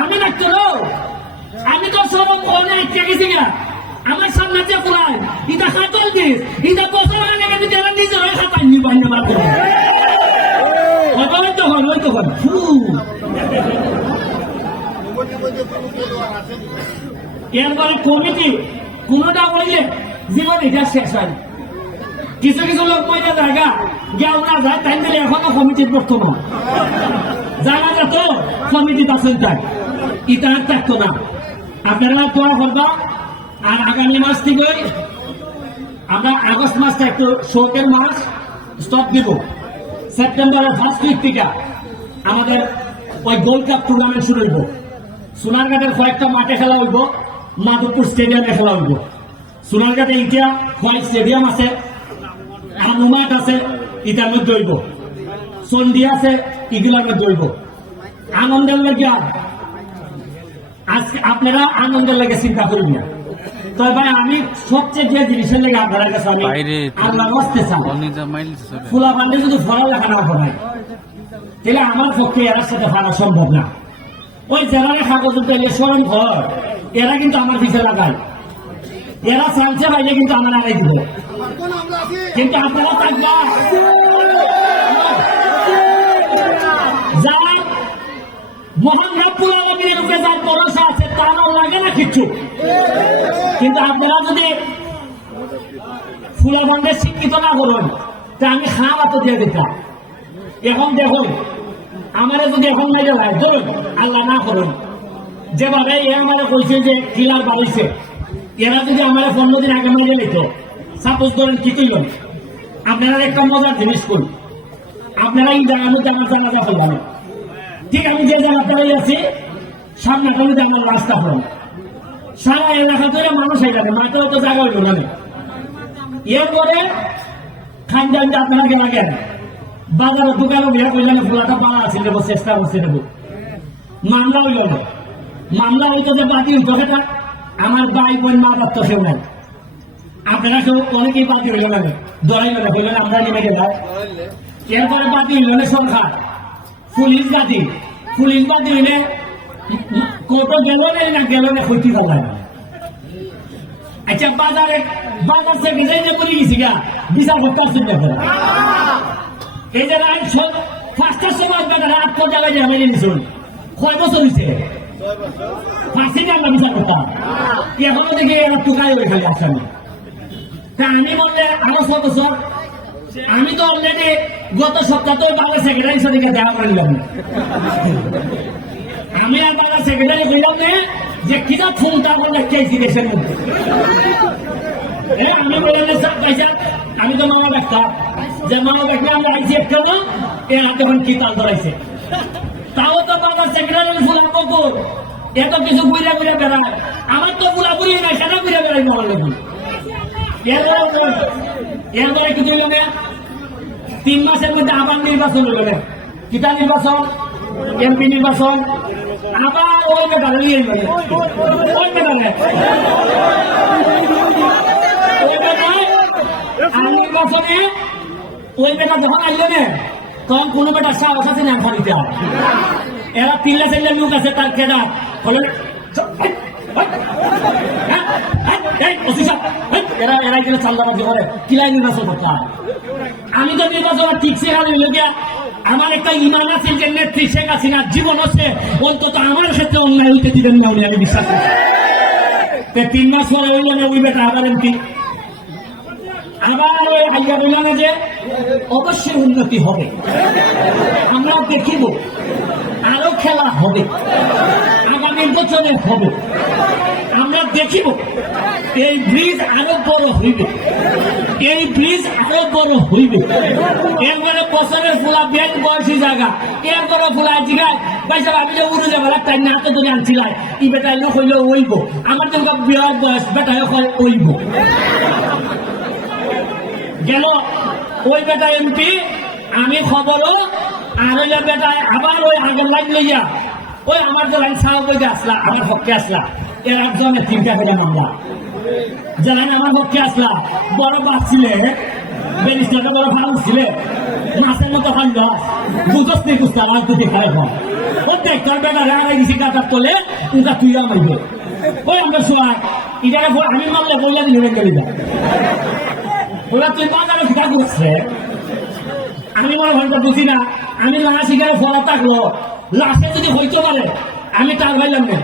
আমি রাখতে আমি তো সব অনেক গেছি গা আমার সামনে যে পুরাই ইটা খাতল দিস ইটা বছর আগে আমি যারা নিজে হয়ে খাতাই নি বান্ধে মার করে হয়তো হয় এরপরে কমিটি কোনটা বললে জীবন এটা শেষ হয় কিছু কিছু লোক পয়সা জায়গা গেও না যায় তাই দিলে এখনো কমিটির বর্তমান জানা যেত কমিটি বাসন চাই ইটা আর থাকতো না আপনারা দোয়া করবা আর আগামী মাস থেকে আমরা আগস্ট মাসটা একটু শোকের মাস স্টপ দিব সেপ্টেম্বরের ফার্স্ট উইক থেকে আমাদের ওই গোল্ড কাপ টুর্নামেন্ট শুরু হইব সোনারঘাটের কয়েকটা মাঠে খেলা হইব মাধবপুর স্টেডিয়ামে খেলা হইব সোনারঘাটে ইটা হোয়াইট স্টেডিয়াম আছে হানুমাট আছে ইটার মধ্যে হইব চন্ডী আছে ইগুলার মধ্যে হইব আনন্দের লাগিয়া আজকে আপনারা আনন্দের লাগে চিন্তা করুন না তবে ভাই আমি সবচেয়ে যে জিনিসের লেগে আপনার কাছে আমি আল্লাহ বসতে চাই ফুলা পান্ডে যদি পড়ালেখা না পড়ায় তাহলে আমার পক্ষে এর সাথে হারা সম্ভব না ওই যারা কাগজ পেলে স্মরণ ঘর এরা কিন্তু আমার পিছিয়ে লাগায় এরা চালছে বাইরে কিন্তু আমার আগাই দিব কিন্তু আপনারা থাকবা যারা মোহনঘাট পুরাবনের রূপে যার ভরসা আছে তারও লাগে না কিচ্ছু কিন্তু আপনারা যদি ফুলাবন্ডে শিক্ষিত না করুন তা আমি খাওয়া তো দিয়ে দিতাম এখন দেখুন আমারে যদি এখন মেরে লাগে ধরুন আল্লাহ না করুন যেভাবে এ আমারে কইছে যে কিলার বাড়িছে এরা যদি আমার 15 দিন আগে মেরে নিত সাপোজ ধরেন কি কইল আপনারা একটা মজার জিনিস করুন আপনারা এই জায়গার মধ্যে আমার জানাজা করবেন ঠিক আমি যে জায়গাতে আছি সামনাটা মধ্যে আমার রাস্তা পড়ে সারা এলাকা ধরে মানুষ এখানে মাঠেও তো জায়গা হইল না এরপরে খানজান আপনারা গেলেন বাজারের দোকানে বিয়া করলেন ফুলাটা পাড়া আছে নেবো চেষ্টা করছে নেবো মামলা হইল না মামলা হইতো যে বাতি হইতো সেটা আমার ভাই বোন মা বাপ তো সেও নাই আপনারা কেউ অনেকেই বাতি হইল না দরাইল না হইল না আমরা নেমে গেলাম এরপরে বাতি হইল না সংখ্যা পুলিশ বাতি হইলে কোর্ট গেল না গেল না হইতে পারলাম আচ্ছা বাজার থেকে যাই যে বলে গেছি গা বিচার করতে আসছেন দেখো এই যে রায় ফার্স্টের সময় বেটারা জায়গায় যে মেরে নিয়েছিল কয় বছর হয়েছে ফার্স্টে আমরা বিচার করতাম এখনো দেখি এরা টুকাই হয়ে খালি আসামি তা আমি বললে আরো 6 বছর আমি তো অলরেডি গত সপ্তাহ বাংলা সেক্রেটারি সাথে দেখা করে নিলাম আমি আর বাংলা সেক্রেটারি বললাম না যে কিনা ফোনটা বললে কেছি দেশের মধ্যে আমি বললাম আমি তো মামা দেখতাম যে মামা দেখলে আমরা আইসি একটা এরা তখন কি তাল ধরাইছে তাও তো বাংলা সেক্রেটারি ফুলা কত এত কিছু বুঝে বেড়ায় আমার তো পুরা বুঝি না সেটা বুঝে বেড়াই মামা লেগে এরপরে কি হইল না 3 মাসের মধ্যে আবার নির্বাচন হইল না কিতা নির্বাচন এমপি নির্বাচন আবার ওই ব্যাপারে নিয়ে ওই ব্যাপারে নির্বাচনে ওই বেটা যখন আইল না তখন কোনো বেটা সাহস আছে না ফাঁড়িতে এরা 3 লোক আছে তার কেডা বলে এরা গেলে চাল্লাবাজি করে কিলাই নির্বাচন করতে হয় আমি তো নির্বাচন ঠিক সেখানে আমার একটা ইমান আছে যে নেত্রী শেখ হাসিনার জীবন আছে অন্তত আমার ক্ষেত্রে অন্যায় হইতে দিবেন না উনি আমি বিশ্বাস করি 3 মাস পরে হইল না ওই বেটা আবার এমপি আবার ওই আইয়া বলল না যে অবশ্যই উন্নতি হবে আমরা দেখিব আরো খেলা হবে আগামী বছরে হবে আমরা দেখিব এই ব্রিজ আরো বড় হইবে এই ব্রিজ আরো বড় হইবে এরপরে বছরের ফুলা ব্যাংক বয়সী জায়গা এরপরে ফুলা জিগায় পয়সা ভাবিলে উড়ে যাবে তাই না তো তুমি আনছিলাম ই বেটা লোক হইলে ওইব আমার তো বিরাট বয়স বেটা ওইব গেল ওই বেটা এমপি আমি খবরও আর ওই বেটা আবার ওই আগের লাইন লইয়া ওই আমার যে লাইন ছাড়া বইতে আসলা আমার পক্ষে আসলা এর একজনের 3টা করে মামলা যারা আমার পক্ষে আসলা বড় বাস ছিলে ব্যারিস্টারটা বড় ফাউন্ড ছিলে মাছের মতো খান গাছ বুঝস নেই বুঝতে আমার তুই খায় খাও ও দেখ তোর বেটা রাগাই দিছি গাছার তলে উনকা তুই মারবে ওই আমরা শোয়া এটাকে আমি মারলে বইলা দিলে রেখে দিবা ওরা তুই বাজারে ভিটা করছে আমি মনে ঘন্টা বুঝি না আমি লাশ শিকারে ফলা থাকলো লাশে যদি হইতে পারে আমি তার ভাইলাম না